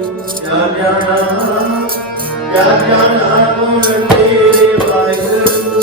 ਜਾ ਜਾਣਾ ਜਾ ਜਾਣਾ ਗੁਣ ਤੇਰੇ ਵਾਹਿਗੁਰੂ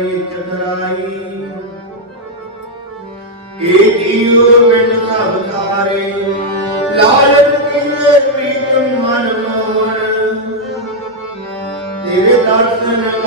ਕਰੀ ਚਤਰਾਈ ਏ ਜੀਉ ਬਿਨ ਸਭ ਤਾਰੇ ਲਾਲਚ ਕੀਲੇ ਪ੍ਰੀਤਮ ਮਨ ਮੋਹਨ ਤੇਰੇ ਦਰਸ਼ਨ